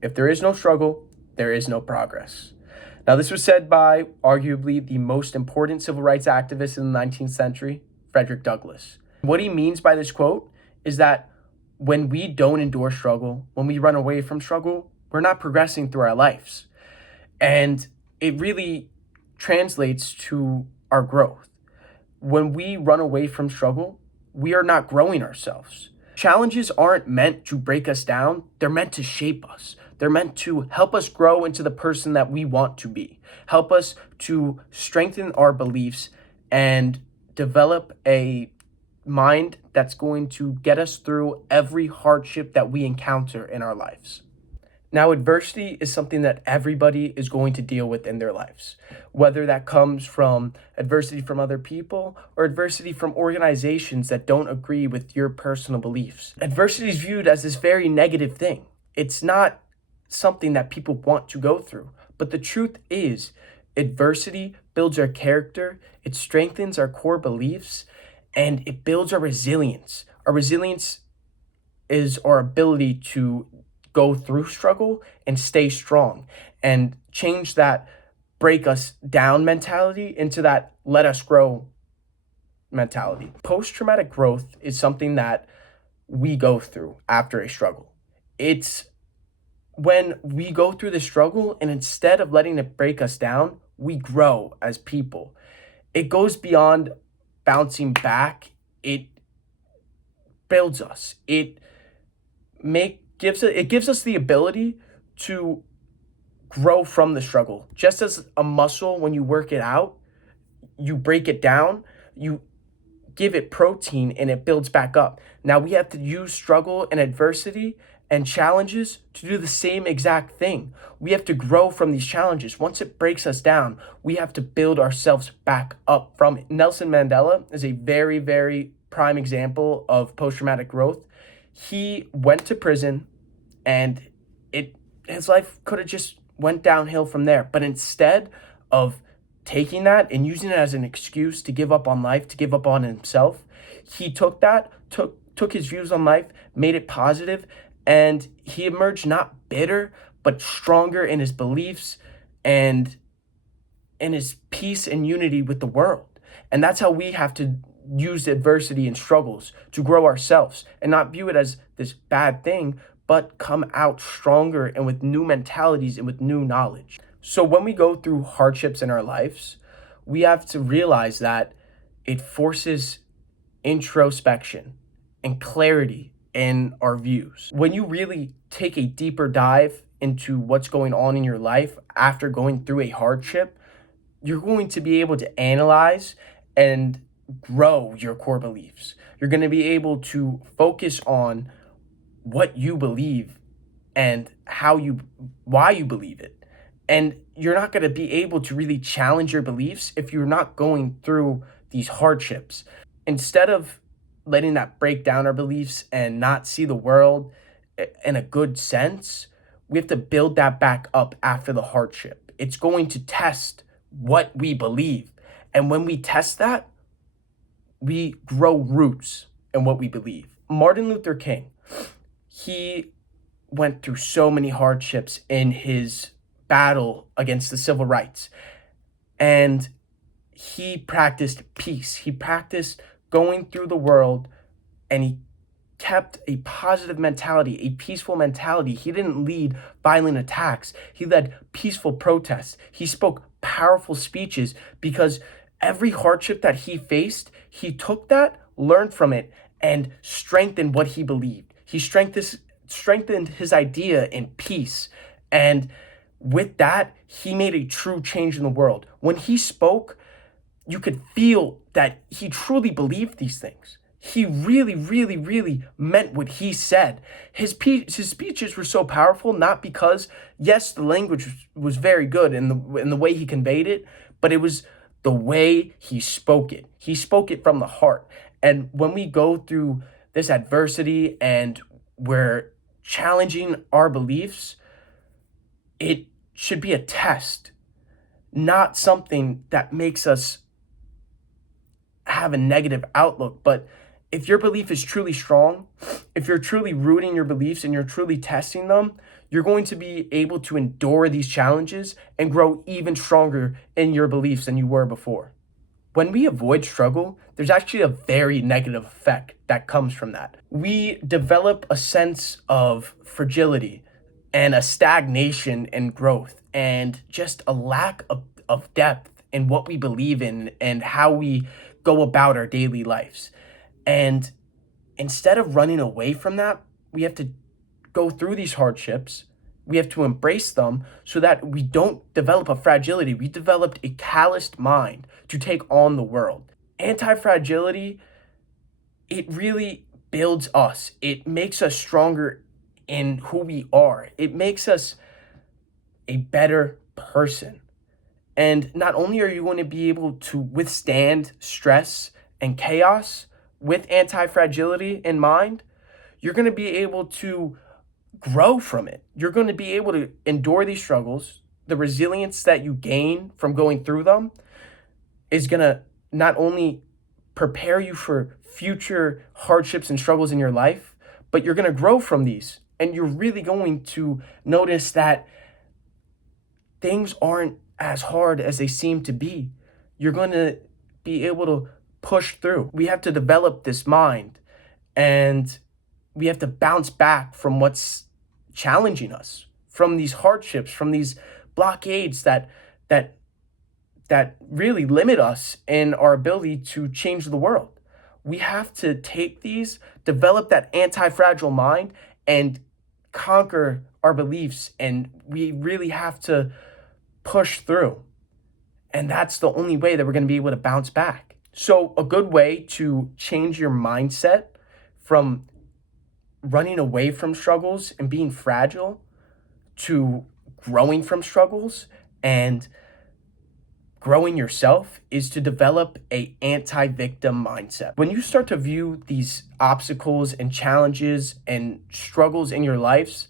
If there is no struggle, there is no progress. Now, this was said by arguably the most important civil rights activist in the 19th century, Frederick Douglass. What he means by this quote is that when we don't endure struggle, when we run away from struggle, we're not progressing through our lives. And it really translates to our growth. When we run away from struggle, we are not growing ourselves. Challenges aren't meant to break us down, they're meant to shape us. They're meant to help us grow into the person that we want to be, help us to strengthen our beliefs and develop a mind that's going to get us through every hardship that we encounter in our lives. Now, adversity is something that everybody is going to deal with in their lives, whether that comes from adversity from other people or adversity from organizations that don't agree with your personal beliefs. Adversity is viewed as this very negative thing. It's not something that people want to go through, but the truth is, adversity builds our character, it strengthens our core beliefs, and it builds our resilience. Our resilience is our ability to go through struggle and stay strong and change that break us down mentality into that let us grow mentality. Post-traumatic growth is something that we go through after a struggle. It's when we go through the struggle and instead of letting it break us down, we grow as people. It goes beyond bouncing back. It builds us. It gives us the ability to grow from the struggle. Just as a muscle, when you work it out, you break it down, you give it protein and it builds back up. Now we have to use struggle and adversity and challenges to do the same exact thing. We have to grow from these challenges. Once it breaks us down, we have to build ourselves back up from it. Nelson Mandela is a very, very prime example of post-traumatic growth. He went to prison and his life could have just went downhill from there. But instead of taking that and using it as an excuse to give up on life, to give up on himself, he took his views on life, made it positive, and he emerged not bitter, but stronger in his beliefs and in his peace and unity with the world. And that's how we have to use adversity and struggles to grow ourselves and not view it as this bad thing, but come out stronger and with new mentalities and with new knowledge. So when we go through hardships in our lives, we have to realize that it forces introspection and clarity in our views. When you really take a deeper dive into what's going on in your life after going through a hardship, you're going to be able to analyze and grow your core beliefs. You're going to be able to focus on what you believe and why you believe it. And you're not going to be able to really challenge your beliefs if you're not going through these hardships. Instead of letting that break down our beliefs and not see the world in a good sense, we have to build that back up after the hardship. It's going to test what we believe. And when we test that, we grow roots in what we believe. Martin Luther King, he went through so many hardships in his battle against the civil rights. And he practiced peace. He practiced going through the world, and he kept a positive mentality, a peaceful mentality. He didn't lead violent attacks. He led peaceful protests. He spoke powerful speeches because every hardship that he faced, he took that, learned from it, and strengthened what he believed. He strengthened his idea in peace. And with that, he made a true change in the world. When he spoke, you could feel that he truly believed these things. He really, really, really meant what he said. His speeches were so powerful, not because, yes, the language was very good in the way he conveyed it, but it was the way he spoke it. He spoke it from the heart. And when we go through this adversity and we're challenging our beliefs, it should be a test, not something that makes us have a negative outlook, but if your belief is truly strong, if you're truly rooting your beliefs and you're truly testing them, you're going to be able to endure these challenges and grow even stronger in your beliefs than you were before. When we avoid struggle, there's actually a very negative effect that comes from that. We develop a sense of fragility and a stagnation in growth and just a lack of depth in what we believe in and how we go about our daily lives. And instead of running away from that, we have to go through these hardships. We have to embrace them so that we don't develop a fragility. We developed a calloused mind to take on the world. Anti-fragility, it really builds us. It makes us stronger in who we are. It makes us a better person. And not only are you going to be able to withstand stress and chaos with anti-fragility in mind, you're going to be able to grow from it. You're going to be able to endure these struggles. The resilience that you gain from going through them is going to not only prepare you for future hardships and struggles in your life, but you're going to grow from these. And you're really going to notice that things aren't as hard as they seem to be. You're going to be able to push through. We have to develop this mind, and we have to bounce back from what's challenging us, from these hardships, from these blockades that really limit us in our ability to change the world. We have to take these, develop that anti-fragile mind, and conquer our beliefs, and we really have to push through. And that's the only way that we're going to be able to bounce back. So a good way to change your mindset from running away from struggles and being fragile to growing from struggles and growing yourself is to develop a anti-victim mindset. When you start to view these obstacles and challenges and struggles in your lives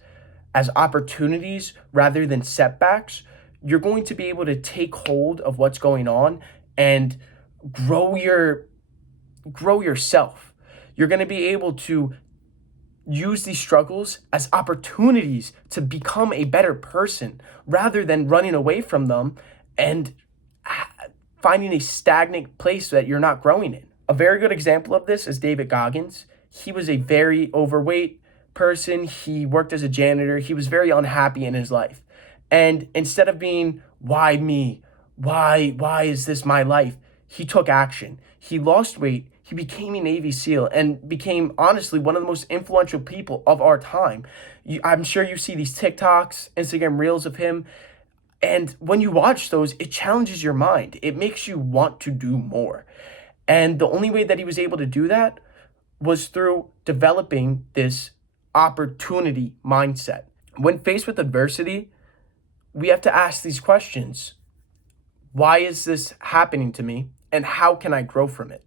as opportunities rather than setbacks, you're going to be able to take hold of what's going on and grow yourself. You're going to be able to use these struggles as opportunities to become a better person rather than running away from them and finding a stagnant place that you're not growing in. A very good example of this is David Goggins. He was a very overweight person. He worked as a janitor. He was very unhappy in his life. And instead of being, why me? Why is this my life? He took action. He lost weight. He became a Navy SEAL and became, honestly, one of the most influential people of our time. I'm sure you see these TikToks, Instagram Reels of him. And when you watch those, it challenges your mind. It makes you want to do more. And the only way that he was able to do that was through developing this opportunity mindset. When faced with adversity, we have to ask these questions. Why is this happening to me? And how can I grow from it?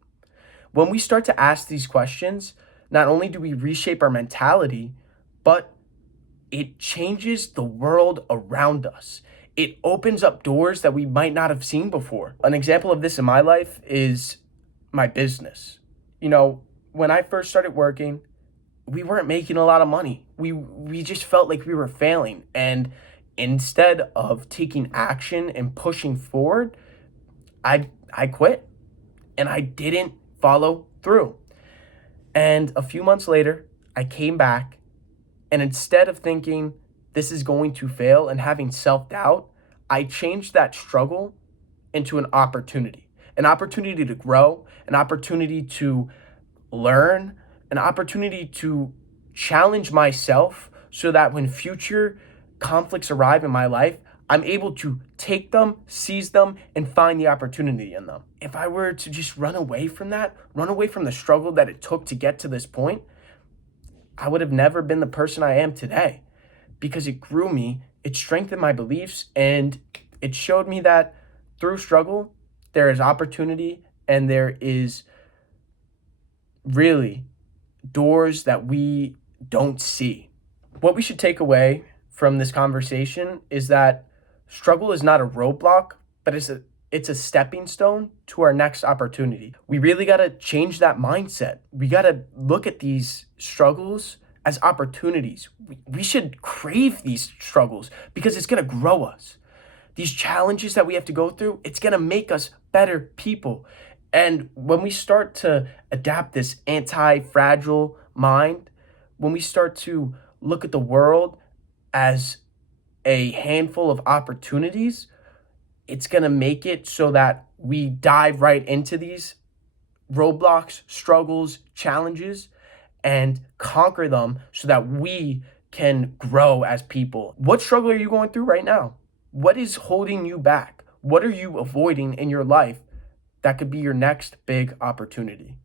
When we start to ask these questions, not only do we reshape our mentality, but it changes the world around us. It opens up doors that we might not have seen before. An example of this in my life is my business. When I first started working, we weren't making a lot of money. We just felt like we were failing. And instead of taking action and pushing forward, I quit and I didn't follow through. And a few months later, I came back, and instead of thinking this is going to fail and having self-doubt, I changed that struggle into an opportunity to grow, an opportunity to learn, an opportunity to challenge myself so that when future conflicts arrive in my life, I'm able to take them, seize them, and find the opportunity in them. If I were to just run away from the struggle that it took to get to this point, I would have never been the person I am today, because it grew me, it strengthened my beliefs, and it showed me that through struggle, there is opportunity and there is really doors that we don't see. What we should take away from this conversation is that struggle is not a roadblock, but it's a stepping stone to our next opportunity. We really got to change that mindset. We got to look at these struggles as opportunities. We should crave these struggles because it's going to grow us. These challenges that we have to go through, it's going to make us better people. And when we start to adapt this anti-fragile mind, when we start to look at the world as a handful of opportunities, it's going to make it so that we dive right into these roadblocks, struggles, challenges, and conquer them so that we can grow as people. What struggle are you going through right now? What is holding you back? What are you avoiding in your life that could be your next big opportunity?